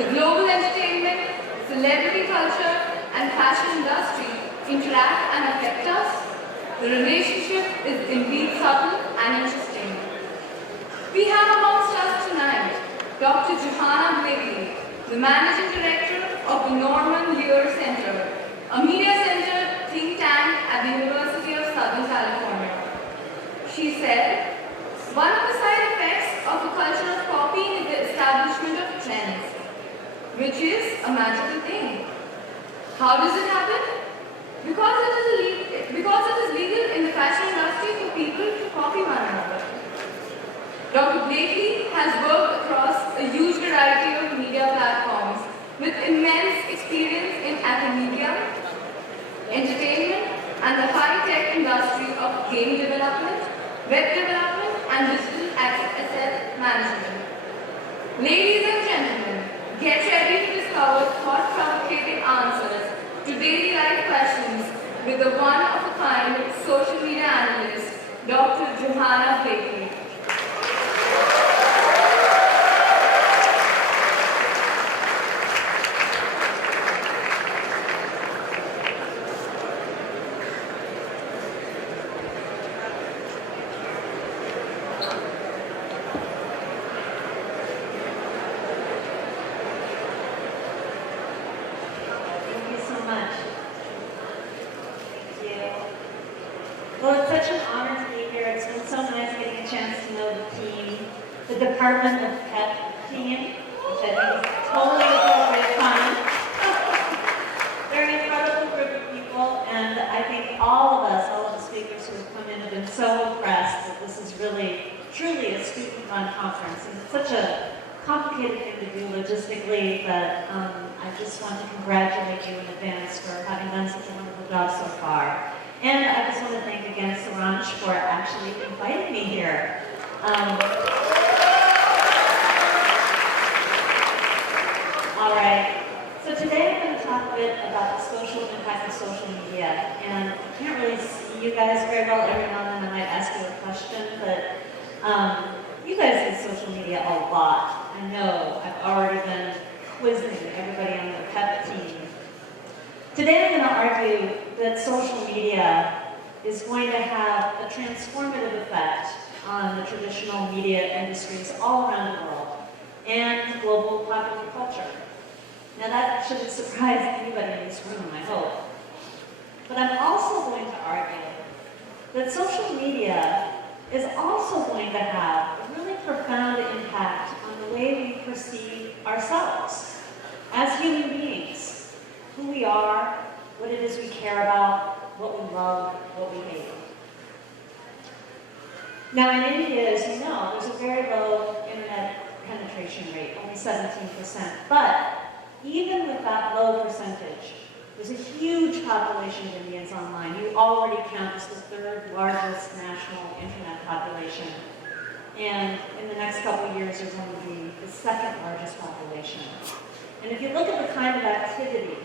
The global entertainment, celebrity culture, and fashion industry interact and affect us. The relationship is indeed subtle and interesting. We have amongst us tonight Dr. Johanna Blakley, the Managing Director of the Norman Lear Center, a media center think tank at the University of Southern California. She said, one of the side effects of a culture of copying is the establishment of trends, which is a magical thing. How does it happen? Because it is legal in the fashion industry for people to copy one another. Dr. Blakley has worked across a huge variety of media platforms with immense experience in academia, entertainment, and the high-tech industry of game development, web development, and digital asset management. Ladies and gentlemen, get ready to discover thought-provoking answers to daily life questions with the one-of-a-kind social media analyst, Dr. Johanna Blakley. Department of Pep team, which I think is totally appropriate time. Very incredible group of people, and I think all of the speakers who have come in have been so impressed that this is really, truly a student run conference. And it's such a complicated thing to do logistically that I just want to congratulate you in advance for having done such a wonderful job so far. And I just want to thank again Saransh for actually inviting me here. All right, so today I'm going to talk a bit about the social impact of social media, and I can't really see you guys very well. Every now and then I might ask you a question, but you guys use social media a lot. I know I've already been quizzing everybody on the PEP team. Today I'm going to argue that social media is going to have a transformative effect on the traditional media industries all around the world and global popular culture. Now that shouldn't surprise anybody in this room, I hope. But I'm also going to argue that social media is also going to have a really profound impact on the way we perceive ourselves as human beings, who we are, what it is we care about, what we love, what we hate. Now in India, as you know, there's a very low internet penetration rate, only 17%. But even with that low percentage, there's a huge population of Indians online. You already count as the third largest national internet population. And in the next couple of years, there's going to be the second largest population. And if you look at the kind of activity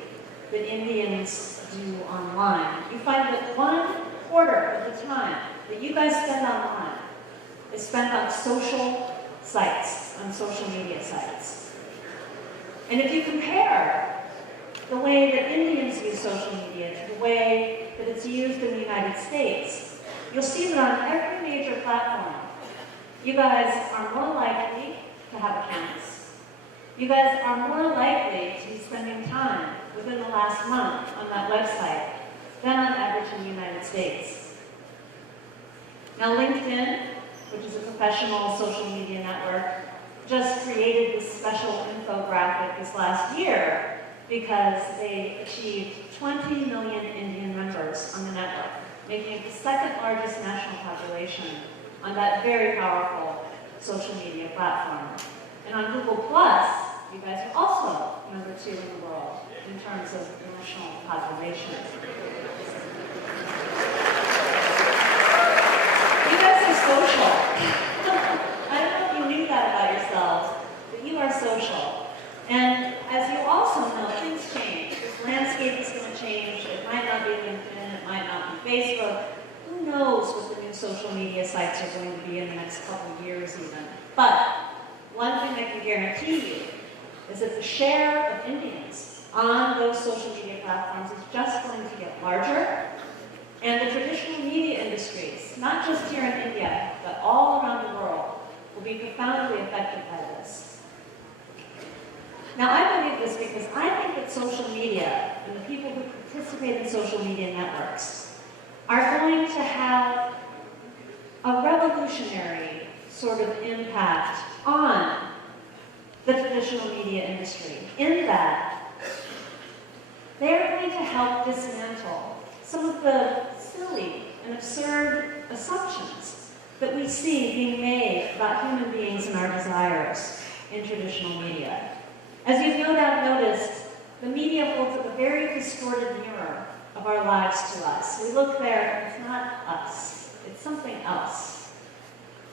that Indians do online, you find that 1/4 of the time that you guys spend online is spent on social sites, on social media sites. And if you compare the way that Indians use social media to the way that it's used in the United States, you'll see that on every major platform, you guys are more likely to have accounts. You guys are more likely to be spending time within the last month on that website than on average in the United States. Now LinkedIn, which is a professional social media network, just created this special infographic this last year because they achieved 20 million Indian members on the network, making it the second largest national population on that very powerful social media platform. And on Google Plus, you guys are also number 2 in the world in terms of the national population. You guys are social. I don't know if you knew that about yourselves, but you are social. And as you also know, things change. This landscape is going to change. It might not be LinkedIn, it might not be Facebook. Who knows what the new social media sites are going to be in the next couple of years even. But one thing I can guarantee you is that the share of Indians on those social media platforms is just going to get larger, and the traditional media industries, not just here in India, but all around the world, will be profoundly affected by this. Now, I believe this because I think that social media and the people who participate in social media networks are going to have a revolutionary sort of impact on the traditional media industry, in that they're going to help dismantle some of the silly and absurd assumptions that we see being made about human beings and our desires in traditional media. As you've no doubt noticed, the media holds up a very distorted mirror of our lives to us. We look there and it's not us, it's something else.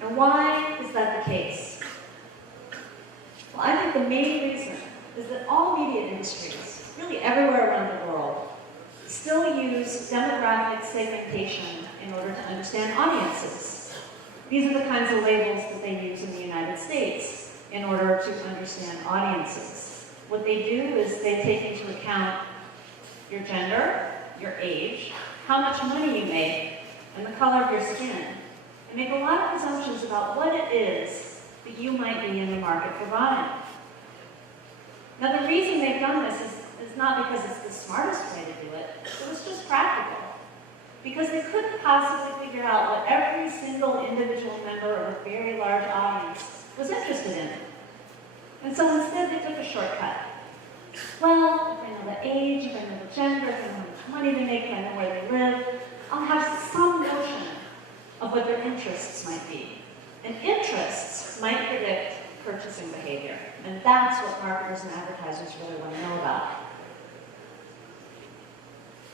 And why is that the case? Well, I think the main reason is that all media industries, really everywhere around the world, still use demographic segmentation in order to understand audiences. These are the kinds of labels that they use in the United States in order to understand audiences. What they do is they take into account your gender, your age, how much money you make, and the color of your skin, and make a lot of presumptions about what it is that you might be in the market for buying. Now, the reason they've done this is not because it's the smartest way to do it, it was just practical. Because they couldn't possibly figure out what every single individual member of a very large audience was interested in. And so instead they took a shortcut. Well, if I know the age, if I know the gender, if I know how much money they make, if I know where they live, I'll have some notion of what their interests might be. And interests might predict purchasing behavior. And that's what marketers and advertisers really want to know about.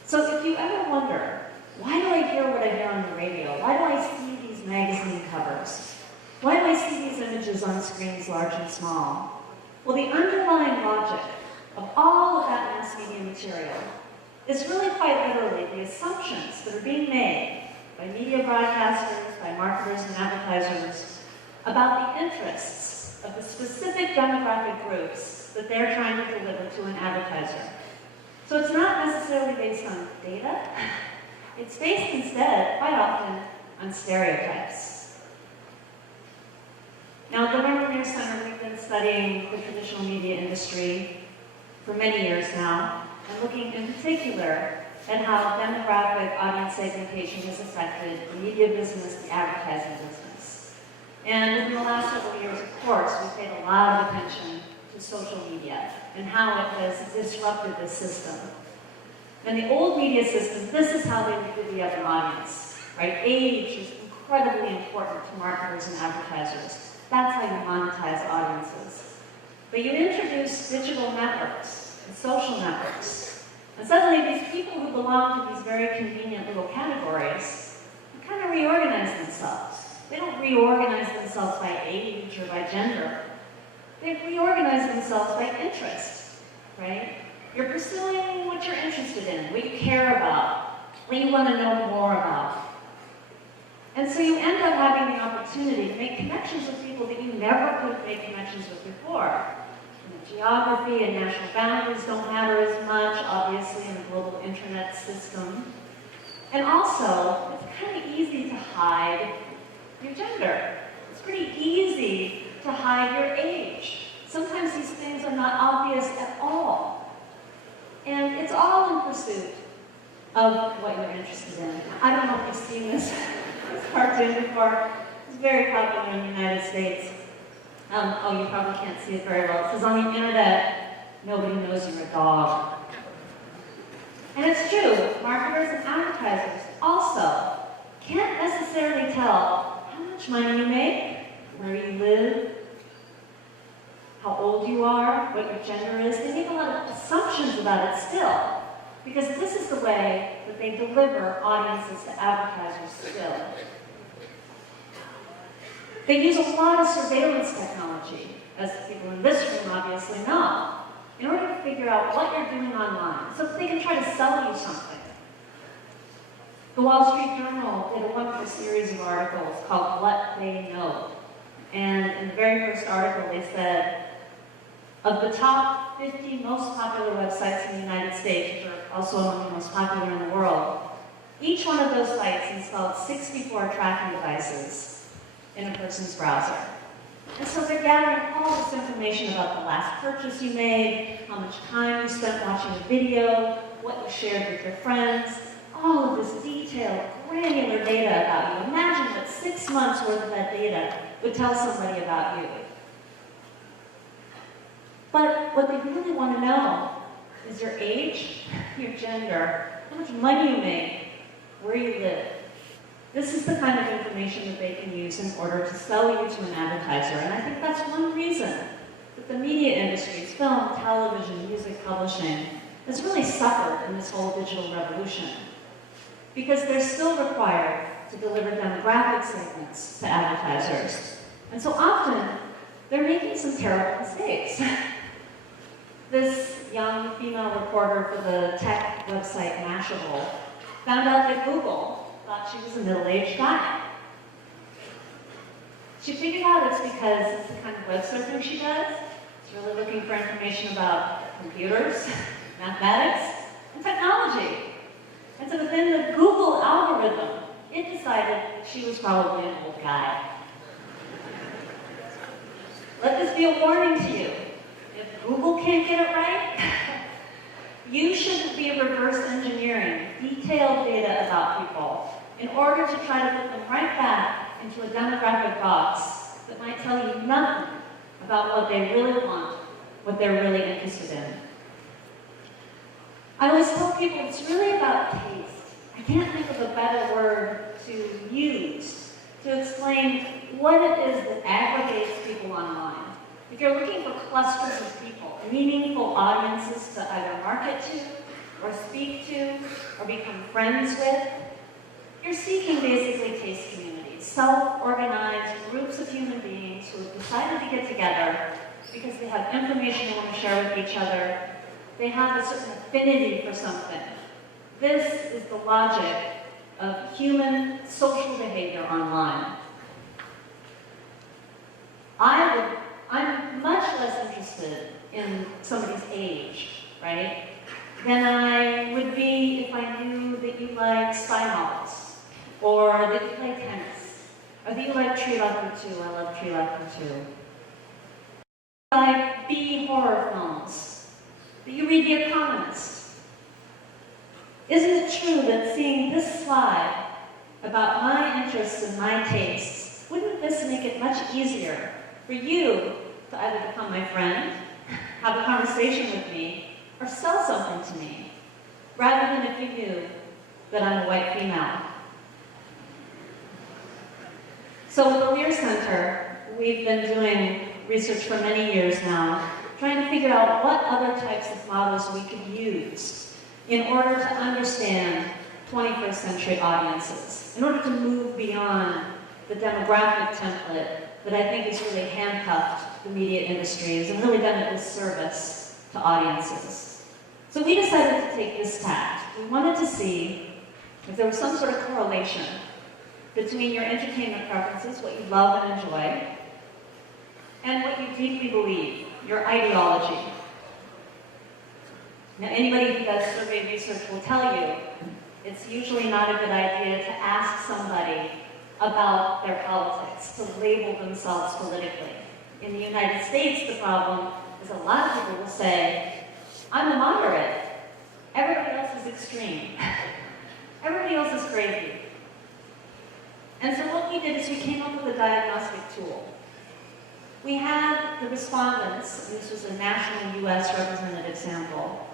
So if you ever wonder, why do I hear what I hear on the radio? Why do I see these magazine covers? Why do I see these images on screens large and small? Well, the underlying logic of all of that mass media material is really quite literally the assumptions that are being made by media broadcasters, by marketers and advertisers about the interests of the specific demographic groups that they're trying to deliver to an advertiser. So it's not necessarily based on data. It's based instead, quite often, on stereotypes. Now, at the Vermeer Center, we've been studying the traditional media industry for many years now, and looking in particular at how demographic audience segmentation has affected the media business, the advertising business. And in the last several years, of course, we've paid a lot of attention to social media and how it has disrupted this system. In the old media system, this is how they would divvy up an audience, right? Age is incredibly important to marketers and advertisers. That's how you monetize audiences. But you introduce digital networks and social networks, and suddenly these people who belong to these very convenient little categories kind of reorganize themselves. They don't reorganize themselves by age or by gender. They reorganize themselves by interest, right? You're pursuing what you're interested in, what you care about, what you want to know more about. And so you end up having the opportunity to make connections with people that you never could make connections with before. Geography and national boundaries don't matter as much, obviously, in the global internet system. And also, it's kind of easy to hide your gender. It's pretty easy to hide your age. Sometimes these things are not obvious at all. And it's all in pursuit of what you're interested in. I don't know if you've seen this cartoon before. It's very popular in the United States. Oh, you probably can't see it very well. It says, on the internet, nobody knows you're a dog. And it's true. Marketers and advertisers also can't necessarily tell how much money you make, where you live, how old you are, what your gender is. They make a lot of assumptions about it still, because this is the way that they deliver audiences to advertisers still. They use a lot of surveillance technology, as people in this room obviously know, in order to figure out what you're doing online, so that they can try to sell you something. The Wall Street Journal did a wonderful series of articles called What They Know. And in the very first article, they said, Of the top 50 most popular websites in the United States, which are also among the most popular in the world, each one of those sites installed 64 tracking devices in a person's browser. And so they're gathering all this information about the last purchase you made, how much time you spent watching a video, what you shared with your friends, all of this detailed, granular data about you. Imagine what 6 months worth of that data would tell somebody about you. But what they really want to know is your age, your gender, how much money you make, where you live. This is the kind of information that they can use in order to sell you to an advertiser. And I think that's one reason that the media industries, film, television, music publishing, has really suffered in this whole digital revolution. Because they're still required to deliver demographic segments to advertisers. And so often, they're making some terrible mistakes. This young female reporter for the tech website Mashable found out that Google thought she was a middle-aged guy. She figured out it's because it's the kind of web surfing she does. She's really looking for information about computers, mathematics, and technology. And so within the Google algorithm, it decided she was probably an old guy. Let this be a warning to you. If Google can't get it right, you shouldn't be reverse engineering detailed data about people in order to try to put them right back into a demographic box that might tell you nothing about what they really want, what they're really interested in. I always tell people it's really about taste. I can't think of a better word to use to explain what it is that aggregates people online. If you're looking for clusters of people, meaningful audiences to either market to, or speak to, or become friends with, you're seeking basically taste communities, self-organized groups of human beings who have decided to get together because they have information they want to share with each other. They have a certain affinity for something. This is the logic of human social behavior online. I'm much less interested in somebody's age, right, than I would be if I knew that you like spy novels, or that you play tennis, or that you like Tree Lover 2. I love Tree Lover 2. Like B horror films, that you read The Economist. Isn't it true that seeing this slide about my interests and my tastes, wouldn't this make it much easier for you to either become my friend, have a conversation with me, or sell something to me, rather than if you knew that I'm a white female? So at the Lear Center, we've been doing research for many years now, trying to figure out what other types of models we could use in order to understand 21st century audiences, in order to move beyond the demographic template that I think has really handcuffed the media industries and really done a disservice to audiences. So we decided to take this tact. We wanted to see if there was some sort of correlation between your entertainment preferences, what you love and enjoy, and what you deeply believe, your ideology. Now, anybody who does survey research will tell you it's usually not a good idea to ask somebody about their politics, to label themselves politically. In the United States, the problem is a lot of people will say, I'm a moderate. Everybody else is extreme. Everybody else is crazy. And so what we did is we came up with a diagnostic tool. We had the respondents, and this was a national US representative sample,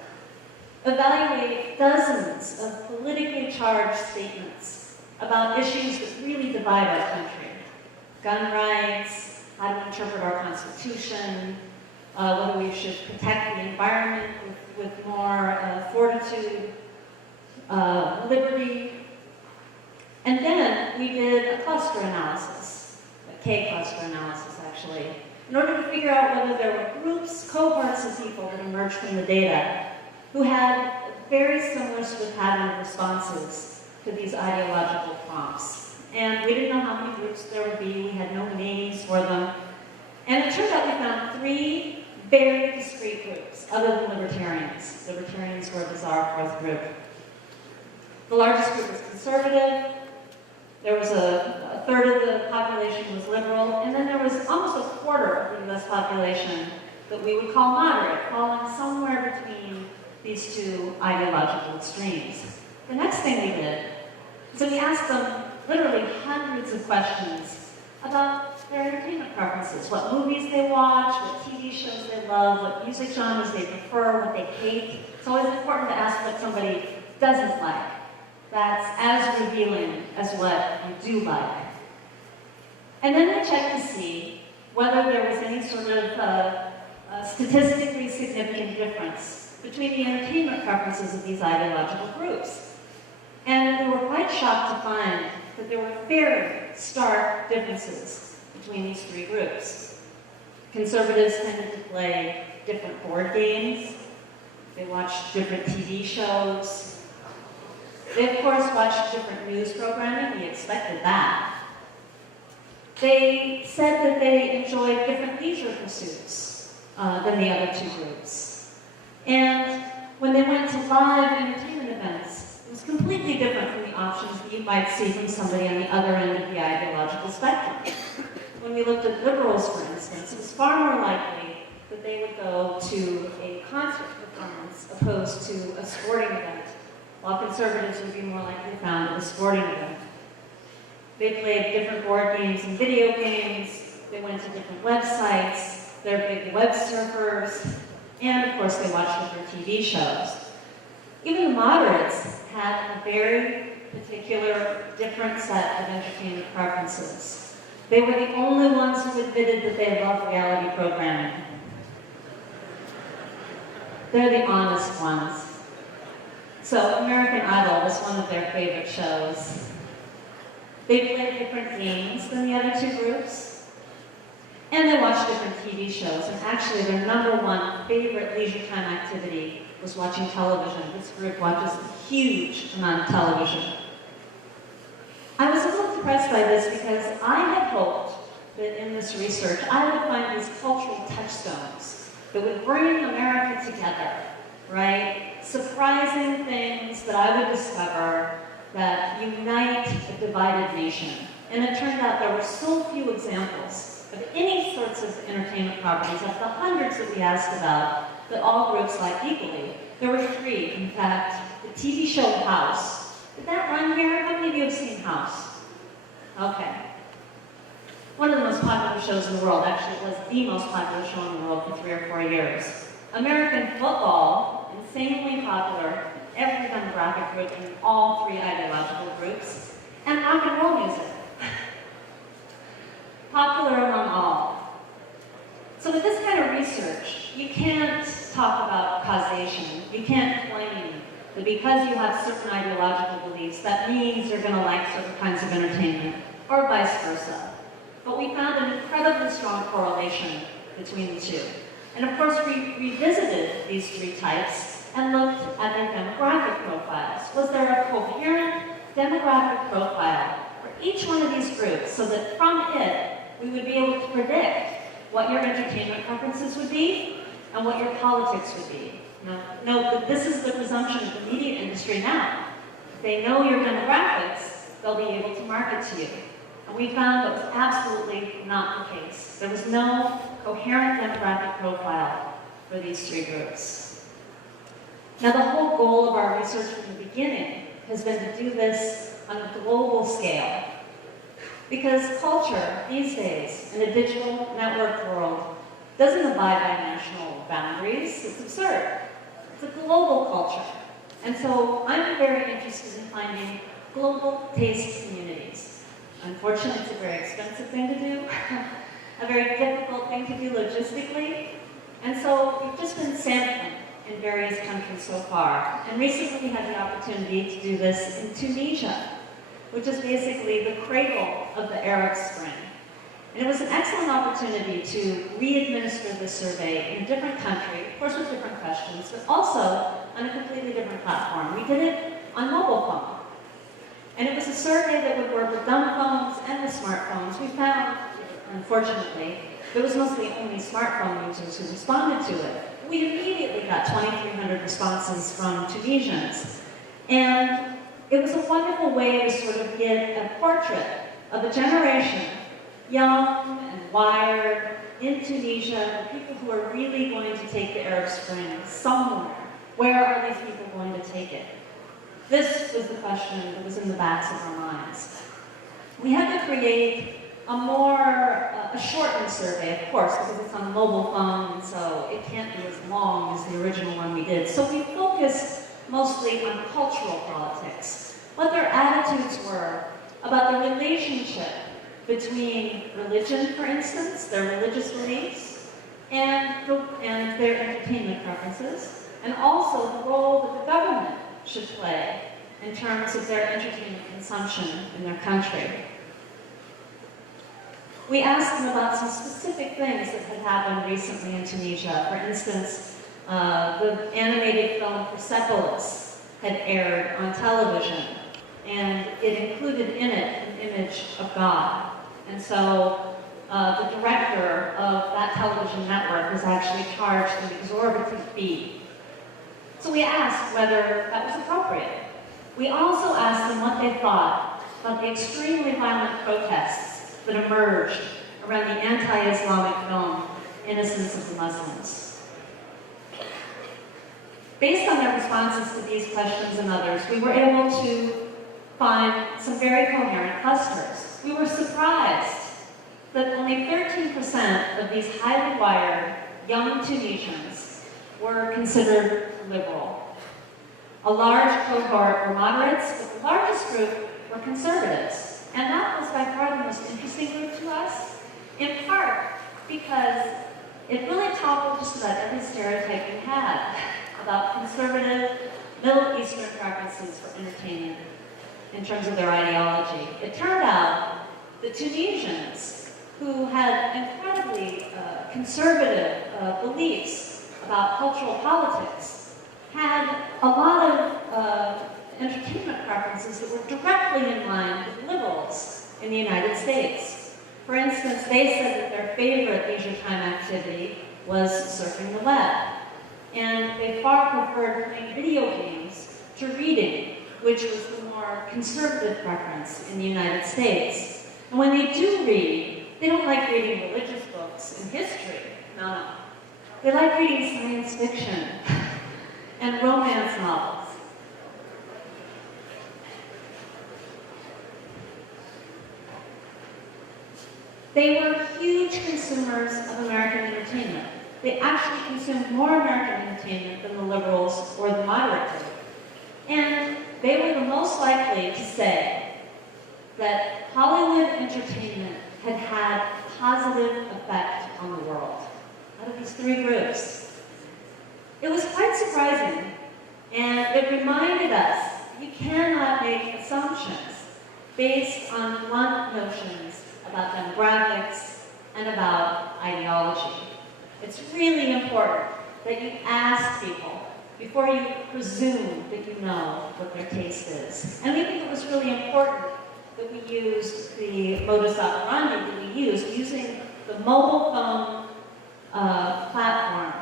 evaluate dozens of politically charged statements about issues that really divide our country. Gun rights, how to interpret our Constitution, whether we should protect the environment with more fortitude, liberty. And then we did a cluster analysis, a K-cluster analysis actually, in order to figure out whether there were groups, cohorts of people that emerged from the data who had very similar sort of pattern of responses to these ideological prompts. And we didn't know how many groups there would be, we had no names for them. And it turned out we found 3 very discrete groups, other than libertarians. Libertarians were a bizarre fourth group. The largest group was conservative. There was a third of the population was liberal, and then there was almost a quarter of the US population that we would call moderate, falling somewhere between these two ideological extremes. The next thing we did is that we asked them literally hundreds of questions about their entertainment preferences, what movies they watch, what TV shows they love, what music genres they prefer, what they hate. It's always important to ask what somebody doesn't like. That's as revealing as what you do like. And then we checked to see whether there was any sort of statistically significant difference between the entertainment preferences of these ideological groups. And we were quite shocked to find that there were very stark differences between these three groups. Conservatives tended to play different board games. They watched different TV shows. They, of course, watched different news programming. We expected that. They said that they enjoyed different leisure pursuits than the other two groups. And when they went to live entertainment events, it was completely different from the options that you might see from somebody on the other end of the ideological spectrum. When we looked at liberals, for instance, it was far more likely that they would go to a concert performance opposed to a sporting event, while conservatives would be more likely found at a sporting event. They played different board games and video games, they went to different websites, they're big web surfers, and of course they watched different TV shows. Even the moderates had a very particular, different set of entertainment preferences. They were the only ones who admitted that they loved reality programming. They're the honest ones. So American Idol was one of their favorite shows. They played different games than the other two groups. And they watched different TV shows. And actually their number one favorite leisure time activity was watching television. This group watches a huge amount of television. I was a little impressed by this because I had hoped that in this research I would find these cultural touchstones that would bring America together, right? Surprising things that I would discover that unite a divided nation. And it turned out there were so few examples of any sorts of entertainment properties, of the hundreds that we asked about, that all groups liked equally. There were three, in fact. The TV show House. Did that run here? How many of you have seen House? Okay. One of the most popular shows in the world. Actually, it was the most popular show in the world for 3 or 4 years. American football, insanely popular in every demographic group in all three ideological groups. And rock and roll music. Popular among all. So with this kind of research, you can't talk about causation. You can't claim that because you have certain ideological beliefs, that means you're going to like certain kinds of entertainment, or vice versa. But we found an incredibly strong correlation between the two. And of course, we revisited these three types and looked at their demographic profiles. Was there a coherent demographic profile for each one of these groups so that from it, we would be able to predict what your entertainment preferences would be and what your politics would be? Now, note that this is the presumption of the media industry now. If they know your demographics, they'll be able to market to you. And we found that was absolutely not the case. There was no coherent demographic profile for these three groups. Now, the whole goal of our research from the beginning has been to do this on a global scale. Because culture, these days, in a digital network world, doesn't abide by national boundaries. It's absurd. It's a global culture. And so I'm very interested in finding global taste communities. Unfortunately, it's a very expensive thing to do, a very difficult thing to do logistically. And so we've just been sampling in various countries so far. And recently we had the opportunity to do this in Tunisia, which is basically the cradle of the Arab Spring. And it was an excellent opportunity to re-administer the survey in a different country, of course with different questions, but also on a completely different platform. We did it on mobile phone. And it was a survey that would work with dumb phones and with smartphones. We found, unfortunately, there was mostly only smartphone users who responded to it. We immediately got 2,300 responses from Tunisians. And it was a wonderful way to sort of get a portrait of a generation, young and wired, in Tunisia, people who are really going to take the Arab Spring somewhere. Where are these people going to take it? This was the question that was in the backs of our minds. We had to create a shortened survey, of course, because it's on a mobile phone, and so it can't be as long as the original one we did. So we focused mostly on cultural politics, what their attitudes were about the relationship between religion, for instance, their religious beliefs, and their entertainment preferences, and also the role that the government should play in terms of their entertainment consumption in their country. We asked them about some specific things that had happened recently in Tunisia. For instance, the animated film Persepolis had aired on television, and it included in it an image of God. And so the director of that television network was actually charged an exorbitant fee. So we asked whether that was appropriate. We also asked them what they thought about the extremely violent protests that emerged around the anti-Islamic film Innocence of the Muslims. Based on their responses to these questions and others, we were able to find some very coherent clusters. We were surprised that only 13% of these highly wired young Tunisians were considered liberal. A large cohort were moderates, but the largest group were conservatives. And that was by far the most interesting group to us, in part because it really toppled just about every stereotype we had about conservative Middle Eastern preferences for entertainment in terms of their ideology. It turned out the Tunisians, who had incredibly conservative beliefs about cultural politics, had a lot of entertainment preferences that were directly in line with liberals in the United States. For instance, they said that their favorite leisure time activity was surfing the web. And they far preferred playing video games to reading, which was the more conservative preference in the United States. And when they do read, they don't like reading religious books and history. No. They like reading science fiction and romance novels. They were huge consumers of American entertainment. They actually consumed more American entertainment than the liberals or the moderate group. And they were the most likely to say that Hollywood entertainment had had a positive effect on the world. Out of these three groups. It was quite surprising, and it reminded us that you cannot make assumptions based on blunt notions about demographics and about ideology. It's really important that you ask people before you presume that you know what their taste is. And we think it was really important that we used the modus operandi that we used, using the mobile phone platform,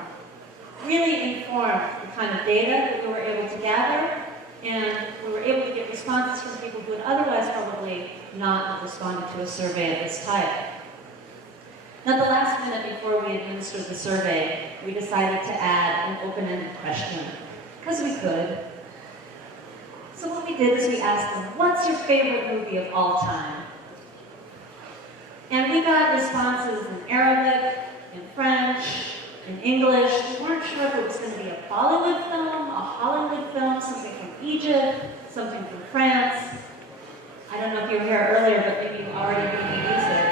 really informed the kind of data that we were able to gather, and we were able to get responses from people who would otherwise probably not have responded to a survey of this type. Now, the last minute before we administered the survey, we decided to add an open-ended question, because we could. So what we did is we asked them, what's your favorite movie of all time? And we got responses in Arabic, in French, in English. We weren't sure if it was going to be a Bollywood film, a Hollywood film, something from Egypt, something from France. I don't know if you were here earlier, but maybe you've already heard the music.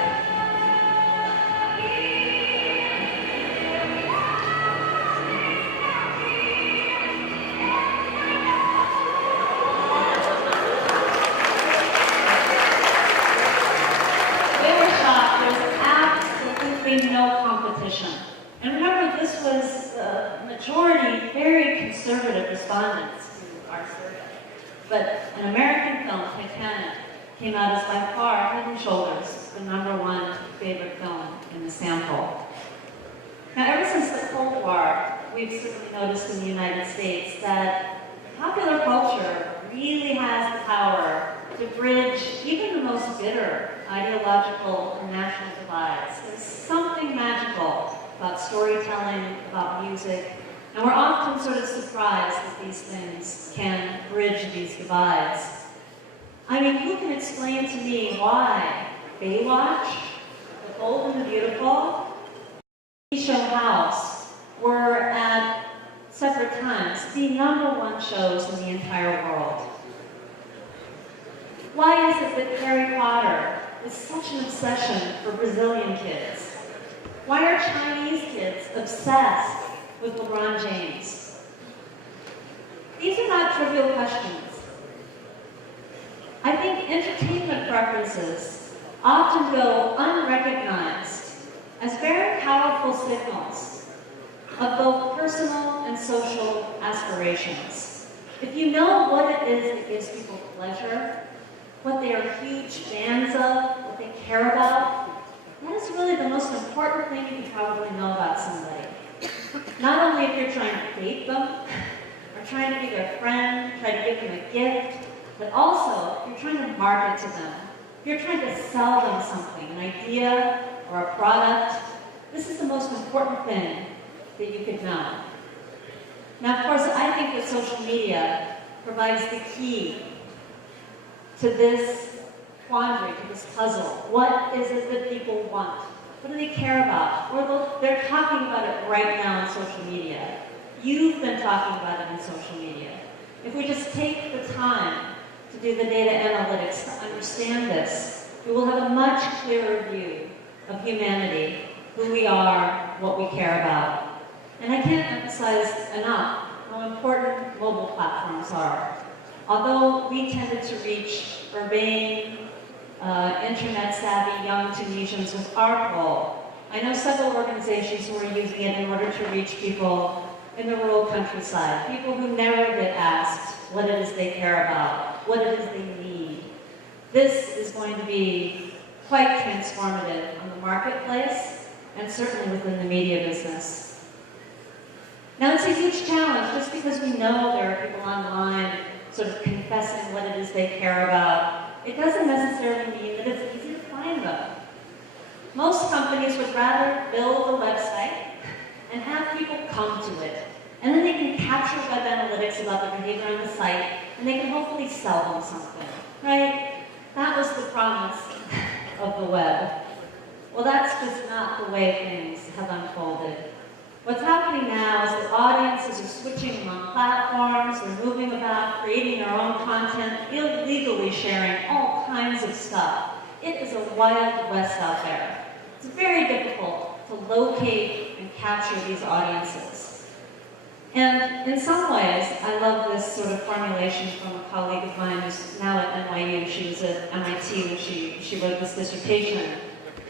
They were shocked. There was absolutely no competition. And remember, this was the majority very conservative respondents to our survey. But an American film, Titanic, came out as by far, head and shoulders, the #1 favorite film in the sample. Now, ever since the Cold War, we've certainly noticed in the United States that popular culture really has the power to bridge even the most bitter ideological and national divides. There's something magical about storytelling, about music, and we're often sort of surprised that these things can bridge these divides. I mean, who can explain to me why Baywatch, The Bold and the Beautiful, Show House were at separate times the #1 shows in the entire world? Why is it that Harry Potter is such an obsession for Brazilian kids? Why are Chinese kids obsessed with LeBron James? These are not trivial questions. I think entertainment preferences often go unrecognized as very powerful signals of both personal and social aspirations. If you know what it is that gives people pleasure, what they are huge fans of, what they care about, that is really the most important thing you can probably know about somebody. Not only if you're trying to date them, or trying to be their friend, try to give them a gift, but also if you're trying to market to them, if you're trying to sell them something, an idea or a product, this is the most important thing that you could know. Now, of course, I think that social media provides the key to this quandary, to this puzzle. What is it that people want? What do they care about? Or they're talking about it right now on social media. You've been talking about it in social media. If we just take the time to do the data analytics to understand this, we will have a much clearer view of humanity, who we are, what we care about. And I can't emphasize enough how important mobile platforms are. Although we tended to reach urbane, internet-savvy young Tunisians with our poll, I know several organizations who are using it in order to reach people in the rural countryside, people who never get asked what it is they care about, what it is they need. This is going to be quite transformative on the marketplace and certainly within the media business. Now, it's a huge challenge just because we know there are people online sort of confessing what it is they care about. It doesn't necessarily mean that it's easy to find them. Most companies would rather build a website and have people come to it. And then they can capture web analytics about their behavior on the site, and they can hopefully sell them something, right? That was the promise of the web. Well, that's just not the way things have unfolded. What's happening now is that audiences are switching among platforms, they're moving about, creating their own content, illegally sharing all kinds of stuff. It is a wild west out there. It's very difficult to locate and capture these audiences. And in some ways, I love this sort of formulation from a colleague of mine who's now at NYU. She was at MIT when she wrote this dissertation.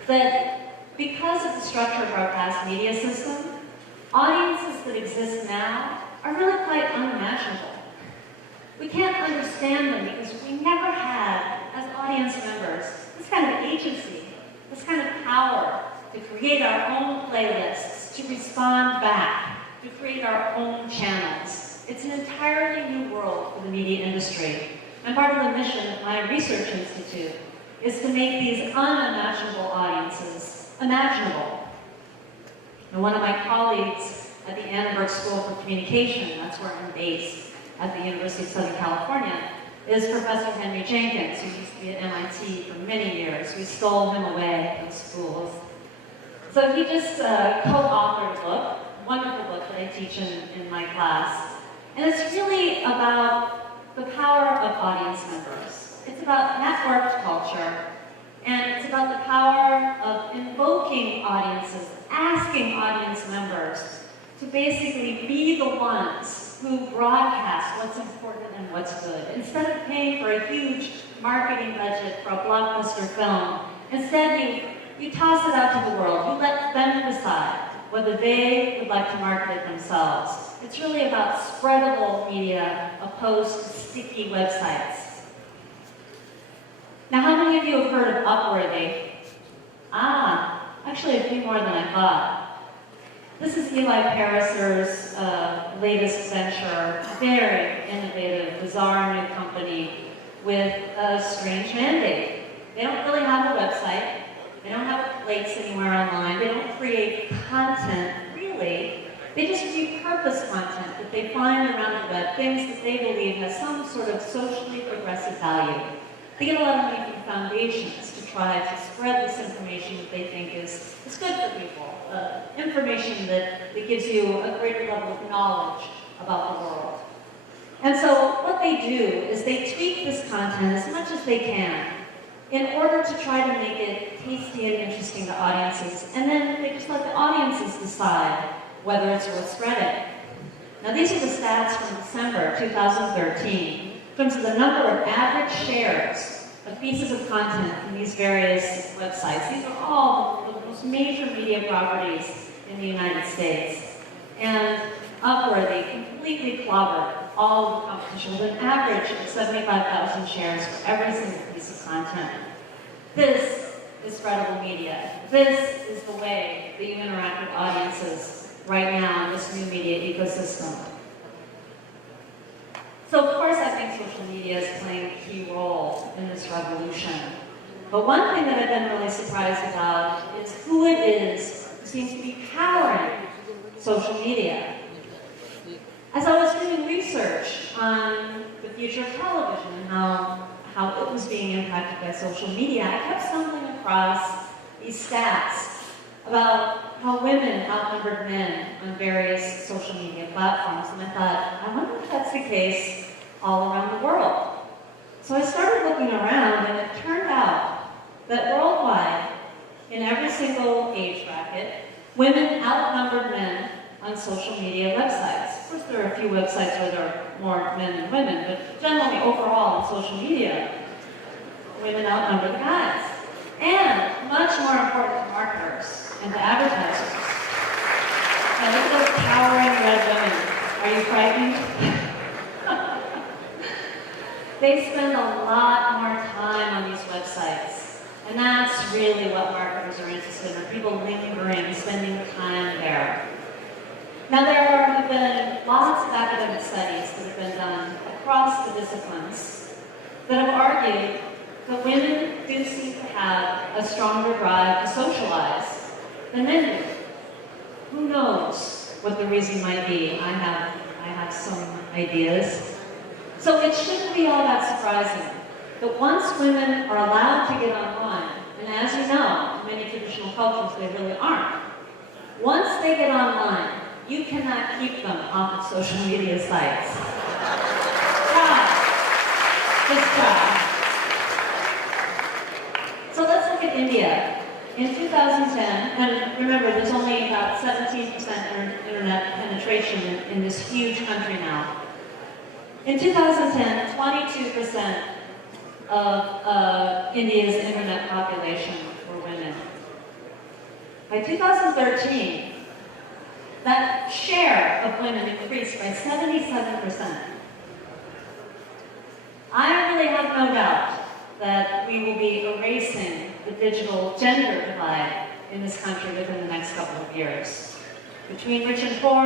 That because of the structure of our past media system, audiences that exist now are really quite unimaginable. We can't understand them because we never had, as audience members, this kind of agency, this kind of power to create our own playlists, to respond back, to create our own channels. It's an entirely new world for the media industry. And part of the mission of my research institute is to make these unimaginable audiences imaginable. And one of my colleagues at the Annenberg School for Communication, that's where I'm based, at the University of Southern California, is Professor Henry Jenkins, who used to be at MIT for many years. We stole him away from schools. So he just co-authored a book, a wonderful book that I teach in my class. And it's really about the power of audience members. It's about networked culture, and it's about the power of invoking audiences, asking audience members to basically be the ones who broadcast what's important and what's good. Instead of paying for a huge marketing budget for a blockbuster film, instead you toss it out to the world. You let them decide whether they would like to market it themselves. It's really about spreadable media opposed to sticky websites. Now, how many of you have heard of Upworthy? I Actually, a few more than I thought. This is Eli Pariser's latest venture, very innovative, bizarre new company with a strange mandate. They don't really have a website. They don't have links anywhere online. They don't create content, really. They just repurpose content that they find around the web, things that they believe has some sort of socially progressive value. They get a lot of money from foundations to try to spread this information that they think is good for people, information that gives you a greater level of knowledge about the world. And so what they do is they tweak this content as much as they can in order to try to make it tasty and interesting to audiences, and then they just let the audiences decide whether it's worth spreading. Now these are the stats from December 2013 in terms of the number of average shares of pieces of content from these various websites. These are all the most major media properties in the United States. And Upworthy completely clobbered all of the competition with an average of 75,000 shares for every single piece of content. This is spreadable media. This is the way that you interact with audiences right now in this new media ecosystem. So of course I think social media is playing a key role in this revolution. But one thing that I've been really surprised about is who it is who seems to be powering social media. As I was doing research on the future of television and how it was being impacted by social media, I kept stumbling across these stats about how women outnumbered men on various social media platforms. And I thought, I wonder if that's the case all around the world. So I started looking around, and it turned out that worldwide, in every single age bracket, women outnumbered men on social media websites. Of course, there are a few websites where there are more men than women, but generally, overall, in social media, women outnumber the guys. And, much more important to marketers and to advertisers. Now, look at those towering red women. Are you frightened? They spend a lot more time on these websites. And that's really what marketers are interested in, are people lingering, spending time there. Now, there have been lots of academic studies that have been done across the disciplines that have argued that women do seem to have a stronger drive to socialize than men do. Who knows what the reason might be? I have some ideas. So it shouldn't be all that surprising that once women are allowed to get online, and as you know, in many traditional cultures they really aren't, once they get online, you cannot keep them off of social media sites. Try. Just try. So let's look at India. In 2010, and remember there's only about 17% internet penetration in this huge country now. In 2010, 22% of India's internet population were women. By 2013, that share of women increased by 77%. I really have no doubt that we will be erasing the digital gender divide in this country within the next couple of years. Between rich and poor,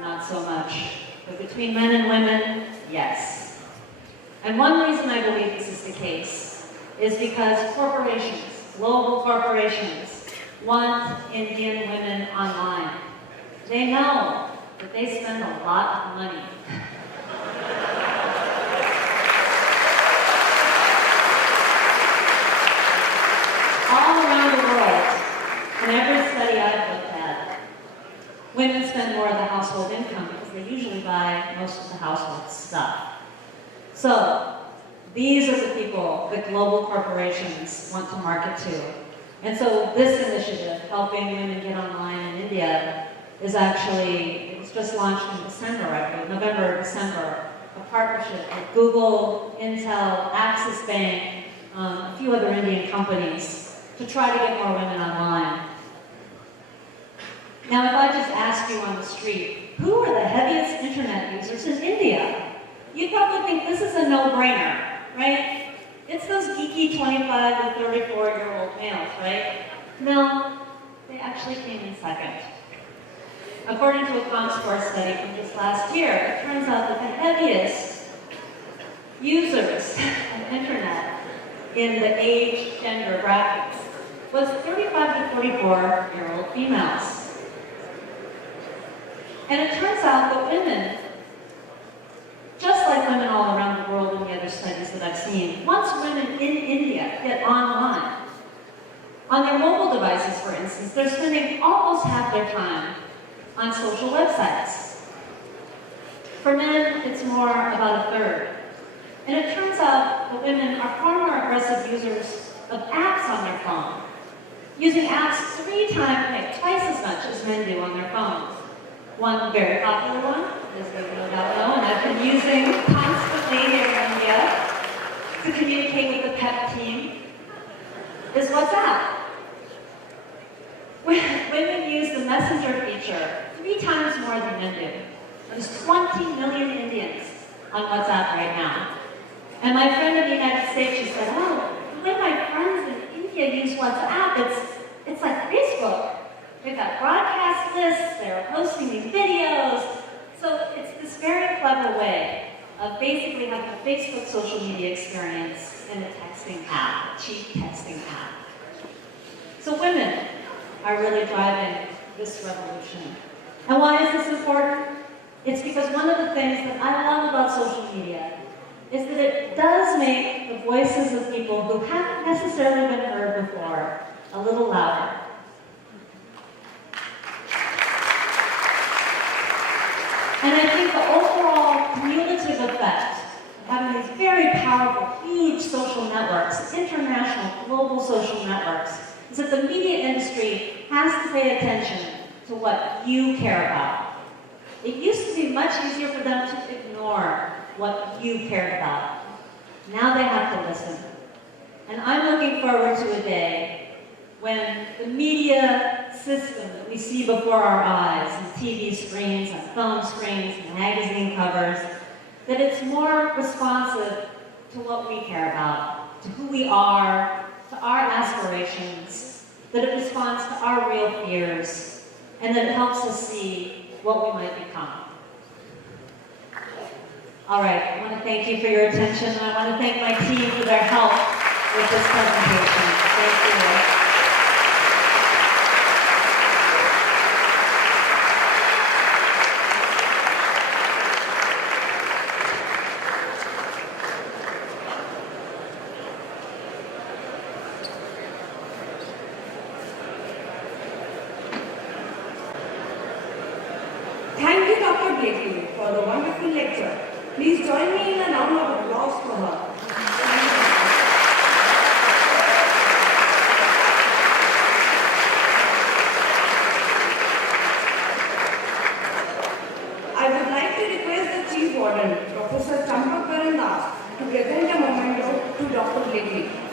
not so much. But between men and women, yes. And one reason I believe this is the case is because corporations, global corporations, want Indian women online. They know that they spend a lot of money. All around the world, in every study I've looked at, women spend more of the household income because they usually buy most of the household stuff. So, these are the people that global corporations want to market to. And so this initiative, helping women get online in India, is actually, it was just launched in December, actually, November or December, a partnership with Google, Intel, Axis Bank, a few other Indian companies to try to get more women online. Now, if I just ask you on the street, who are the heaviest internet users in India? You'd probably think this is a no-brainer, right? It's those geeky 25 to 34-year-old males, right? No, they actually came in second. According to a Comscore study from just last year, it turns out that the heaviest users of internet in the age gender brackets was 35 to 44-year-old females. And it turns out that women, just like women all around the world in the other studies that I've seen, once women in India get online, on their mobile devices, for instance, they're spending almost half their time on social websites. For men, it's more about a third. And it turns out that women are far more aggressive users of apps on their phone, using apps twice as much as men do on their phones. One very popular one, as they no doubt know, and I've been using constantly here in India to communicate with the PEP team, is WhatsApp. Women use the messenger feature 3 times more than men do. There's 20 million Indians on WhatsApp right now. And my friend in the United States, she said, oh, the way my friends in India use WhatsApp, it's like Facebook. They've got broadcast lists, they're posting these videos. So it's this very clever way of basically having a Facebook social media experience in a texting app, a cheap texting app. So women are really driving this revolution. And why is this important? It's because one of the things that I love about social media is that it does make the voices of people who haven't necessarily been heard before a little louder. And I think the overall cumulative effect of having these very powerful, huge social networks, international, global social networks, is that the media industry has to pay attention to what you care about. It used to be much easier for them to ignore what you cared about. Now they have to listen. And I'm looking forward to a day when the media system that we see before our eyes, on TV screens, on phone screens, and magazine covers, that it's more responsive to what we care about, to who we are, to our aspirations, that it responds to our real fears, and that it helps us see what we might become. All right, I want to thank you for your attention, and I want to thank my team for their help with this presentation. Thank you. Thank you, Dr. Blakley, for the wonderful lecture. Please join me in a round of applause for her. I would like to request the Chief Warden, Professor Champak Karandas, to present a memento to Dr. Blakley.